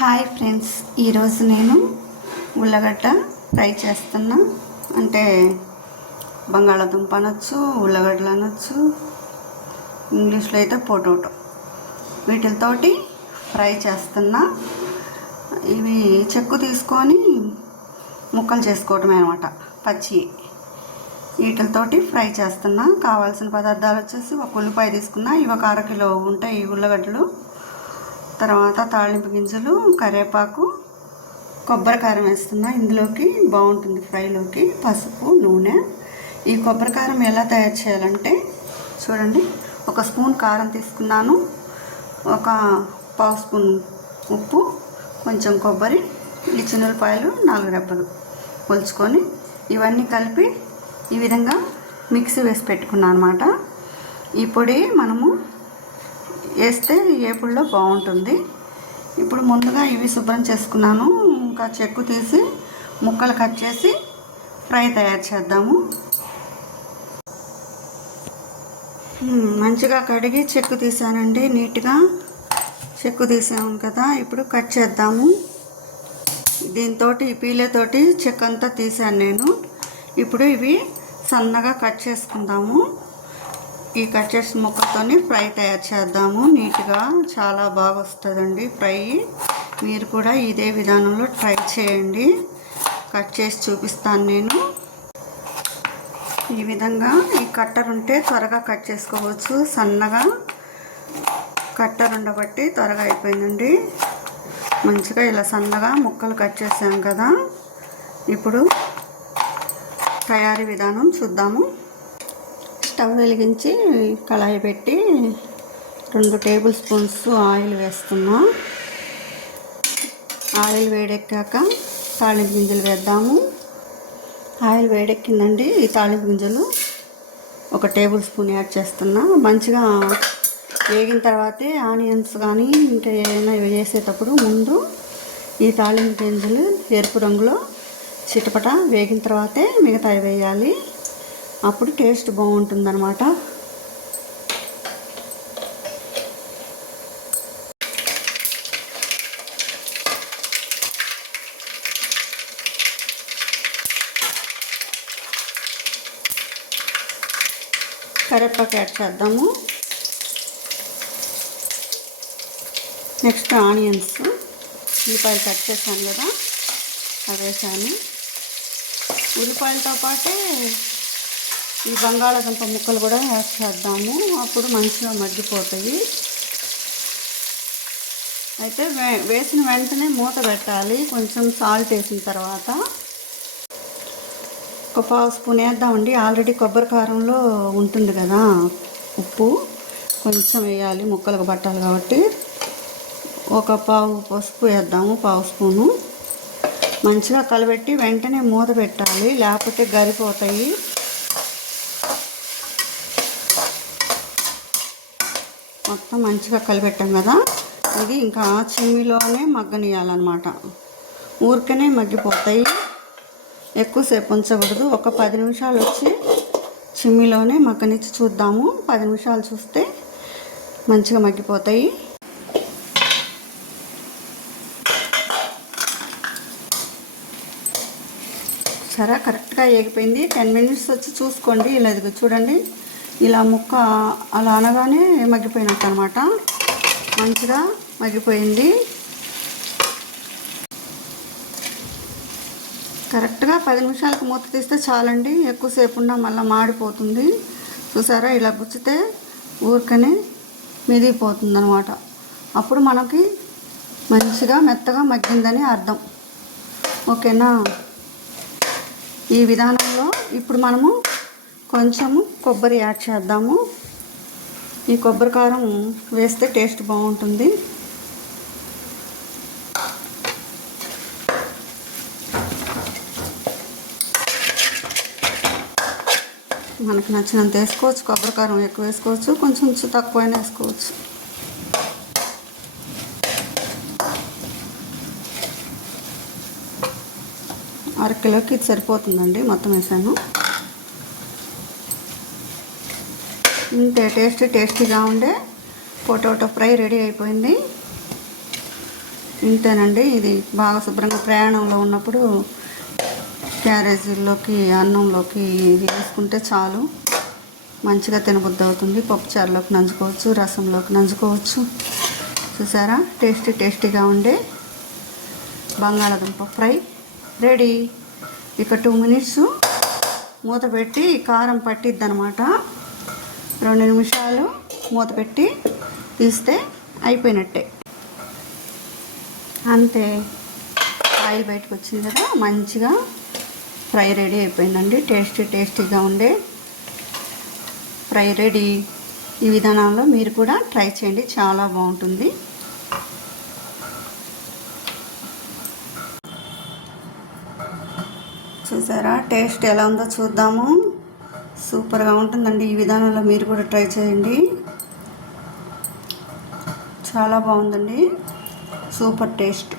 Hi friends ఈరోజు నేను ఉల్లగడ్డ ఫ్రై చేస్తున్నా. అంటే బంగాళాదుంప అనొచ్చు ఉల్లగడ్డలు అనొచ్చు ఇంగ్లీష్లో అయితే పొటోటో. వీటితోటి ఫ్రై చేస్తున్నా. ఇవి చెక్కు తీసుకొని ముక్కలు చేసుకోవటమే అనమాట పచ్చి. వీటితోటి ఫ్రై చేస్తున్నా. కావాల్సిన పదార్థాలు వచ్చేసి ఒక ఉల్లిపాయ తీసుకున్నా ఇవి ఒక అరకిలో ఉంటాయి ఈ ఉల్లగడ్డలు. తర్వాత తాళింపు గింజలు కరివేపాకు కొబ్బరికారం వేస్తున్నా. ఇందులోకి బాగుంటుంది ఫ్రైలోకి పసుపు నూనె. ఈ కొబ్బరికారం ఎలా తయారు చేయాలంటే చూడండి ఒక స్పూన్ కారం తీసుకున్నాను. ఒక పావు స్పూన్ ఉప్పు కొంచెం కొబ్బరి ఈ చిన్నులపాయలు నాలుగు రెబ్బలు కొలుచుకొని ఇవన్నీ కలిపి ఈ విధంగా మిక్సీ వేసి పెట్టుకున్నాను అనమాట ఈ పొడి మనము వేస్తే ఏపుల్లో బాగుంటుంది. ఇప్పుడు ముందుగా ఇవి శుభ్రం చేసుకున్నాను. ఇంకా చెక్కు తీసి ముక్కలు కట్ చేసి ఫ్రై తయారు చేద్దాము. మంచిగా కడిగి చెక్కు తీసానండి. నీట్గా చెక్కు తీసాము కదా. ఇప్పుడు కట్ చేద్దాము. దీంతో ఈ పీలేతోటి చెక్క అంతా తీసాను నేను. ఇప్పుడు ఇవి సన్నగా కట్ చేసుకుందాము. ఈ కట్ చేసిన ముక్కలతోని ఫ్రై తయారు చేద్దాము. నీట్గా చాలా బాగా వస్తుందండి ఫ్రై. మీరు కూడా ఇదే విధానంలో ట్రై చేయండి. కట్ చేసి చూపిస్తాను నేను. ఈ విధంగా ఈ కట్టర్ ఉంటే త్వరగా కట్ చేసుకోవచ్చు. సన్నగా కట్టర్ ఉండబట్టి త్వరగా అయిపోయిందండి. మంచిగా ఇలా సన్నగా ముక్కలు కట్ చేసాం కదా. ఇప్పుడు తయారీ విధానం చూద్దాము. స్టవ్ వెలిగించి కళాయి పెట్టి రెండు టేబుల్ స్పూన్స్ ఆయిల్ వేస్తున్నా. ఆయిల్ వేడెక్కాక తాళింపు గింజలు వేద్దాము. ఆయిల్ వేడెక్కిందండి. ఈ తాళింపు గింజలు ఒక టేబుల్ స్పూన్ యాడ్ చేస్తున్నా. మంచిగా వేగిన తర్వాతే ఆనియన్స్ కానీ ఇంకా ఏదైనా వేసేటప్పుడు ముందు ఈ తాళింపు గింజలు ఎరుపు రంగులో చిటపట వేగిన తర్వాతే మిగతా వేయాలి. అప్పుడు టేస్ట్ బాగుంటుందన్నమాట. కరివేపాకు యాడ్ చేద్దాము. Next onions. ఉల్లిపాయలు కట్ చేశాను కదా అవి వేసాను. ఉల్లిపాయలతో పాటే ఈ బంగాళాదుంప ముక్కలు కూడా యాడ్ చేద్దాము. అప్పుడు మంచిగా మగ్గిపోతాయి. అయితే వే వేసిన వెంటనే మూత పెట్టాలి. కొంచెం సాల్ట్ వేసిన తర్వాత ఒక పావు స్పూన్ వేద్దామండి. ఆల్రెడీ కొబ్బరి కారంలో ఉంటుంది కదా ఉప్పు. కొంచెం వేయాలి. ముక్కలకు పట్టాలి కాబట్టి ఒక పావు పసుపు వేద్దాము పావు స్పూను. మంచిగా కలబెట్టి వెంటనే మూత పెట్టాలి. లేకపోతే గరిపోతాయి. మొత్తం మంచిగా కలిపెట్టాం కదా. ఇది ఇంకా చిమ్మిలోనే మగ్గనియాలన్నమాట ఊరికనే మగ్గిపోతాయి. ఎక్కువసేపు ఉంచకూడదు. ఒక పది నిమిషాలు వచ్చి చిమ్మిలోనే మగ్గనిచ్చి చూద్దాము. పది నిమిషాలు చూస్తే మంచిగా మగ్గిపోతాయి. సరే కరెక్ట్గా ఏగిపోయింది. టెన్ మినిట్స్ వచ్చి చూసుకోండి. ఇలా చూడండి. ఇలా ముక్క అలా అనగానే మగ్గిపోయినట్టు అనమాట మంచిగా మగ్గిపోయింది. కరెక్ట్గా పది నిమిషాలకు మూత తీస్తే చాలండి. ఎక్కువసేపు ఉన్నా మళ్ళీ మాడిపోతుంది. చూసారా? ఇలా గుచ్చితే ఊరికనే మిదిగిపోతుంది అనమాట అప్పుడు మనకి మంచిగా మెత్తగా మగ్గిందని అర్థం. ఓకేనా? ఈ విధానంలో ఇప్పుడు మనము కొంచెము కొబ్బరి యాడ్ చేద్దాము. ఈ కొబ్బరి కారం వేస్తే టేస్ట్ బాగుంటుంది. మనకు నచ్చినంత వేసుకోవచ్చు. కొబ్బరి కారం ఎక్కువ వేసుకోవచ్చు. కొంచెం తక్కువైనా వేసుకోవచ్చు. అర కిలోకి ఇది సరిపోతుందండి. మొత్తం వేసాను. ఇంతే టేస్టీ టేస్టీగా ఉండే పొటాటో ఫ్రై రెడీ అయిపోయింది. ఇంతేనండి ఇది బాగా శుభ్రంగా ప్రయాణంలో ఉన్నప్పుడు క్యారేజీల్లోకి అన్నంలోకి ఇది వేసుకుంటే చాలు. మంచిగా తినబుద్ధి అవుతుంది. పప్పుచారులోకి నంచుకోవచ్చు రసంలోకి నంచుకోవచ్చు. చూసారా? టేస్టీ టేస్టీగా ఉండే బంగాళాదుంప ఫ్రై రెడీ. ఇక టూ మినిట్స్ మూత పెట్టి కారం పట్టిద్ది అనమాట రెండు నిమిషాలు మూత పెట్టి తీస్తే అయిపోయినట్టే. అంతే. ఆయిల్ బయటకు వచ్చింది కదా మంచిగా ఫ్రై రెడీ అయిపోయిందండి. టేస్టీ టేస్టీగా ఉండే ఫ్రై రెడీ. ఈ విధానంలో మీరు కూడా ట్రై చేయండి చాలా బాగుంటుంది. చూసారా టేస్ట్ ఎలా ఉందో చూద్దాము. సూపర్గా ఉంటుందండి. ఈ విధానంలో మీరు కూడా ట్రై చేయండి. చాలా బాగుందండి. Super taste.